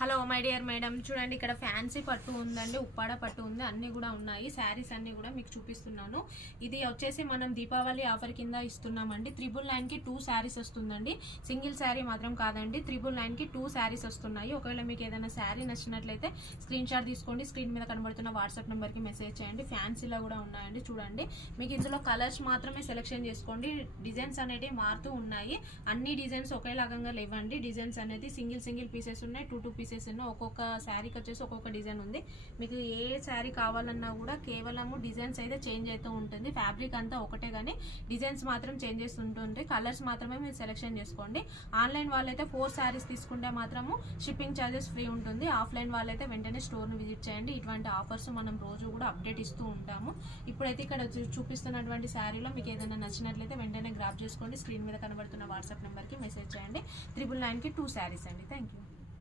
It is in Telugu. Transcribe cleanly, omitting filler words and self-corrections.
హలో మై డియర్ మేడం, చూడండి ఇక్కడ ఫ్యాన్సీ పట్టు ఉందండి, ఉప్పాడ పట్టు ఉంది, అన్ని కూడా ఉన్నాయి. శారీస్ అన్ని కూడా మీకు చూపిస్తున్నాను. ఇది వచ్చేసి మనం దీపావళి ఆఫర్ కింద ఇస్తున్నామండి. 999కి 2 శారీస్ వస్తుందండి. సింగిల్ శారీ మాత్రం కాదండి, 999కి 2 శారీస్ వస్తున్నాయి. ఒకవేళ మీకు ఏదైనా శారీ నచ్చినట్లయితే స్క్రీన్ షాట్ తీసుకోండి, స్క్రీన్ మీద కనబడుతున్న వాట్సాప్ నెంబర్కి మెసేజ్ చేయండి. ఫ్యాన్సీలో కూడా ఉన్నాయండి. చూడండి, మీకు ఇందులో కలర్స్ మాత్రమే సెలెక్షన్ చేసుకోండి. డిజైన్స్ అనేవి మారుతూ ఉన్నాయి. అన్ని డిజైన్స్ ఒకేలాగా లేవండి. డిజైన్స్ అనేది సింగిల్ పీసెస్ ఉన్నాయి, 2 పీసెస్ ఉన్నాయి. ఒక్కొక్క శారీకి వచ్చేసి ఒక్కొక్క డిజైన్ ఉంది. మీకు ఏ శారీ కావాలన్నా కూడా కేవలము డిజైన్స్ అయితే చేంజ్ అవుతూ ఉంటుంది. ఫ్యాబ్రిక్ అంతా ఒకటే కానీ డిజైన్స్ మాత్రం చేంజ్ చేస్తుంటుంది. కలర్స్ మాత్రమే మీరు సెలెక్షన్ చేసుకోండి. ఆన్లైన్ వాళ్ళైతే 4 శారీస్ తీసుకుంటే మాత్రము షిప్పింగ్ ఛార్జెస్ ఫ్రీ ఉంటుంది. ఆఫ్లైన్ వాళ్ళైతే వెంటనే స్టోర్ని విజిట్ చేయండి. ఇటువంటి ఆఫర్స్ మనం రోజు కూడా అప్డేట్ ఇస్తూ ఉంటాము. ఇప్పుడైతే ఇక్కడ చూపిస్తున్నటువంటి శారీలో మీకు ఏదైనా నచ్చినట్లయితే వెంటనే గ్రాప్ చేసుకోండి. స్క్రీన్ మీద కనబడుతున్న వాట్సాప్ నెంబర్కి మెసేజ్ చేయండి. 999కి 2 శారీస్ అండి. Thank you.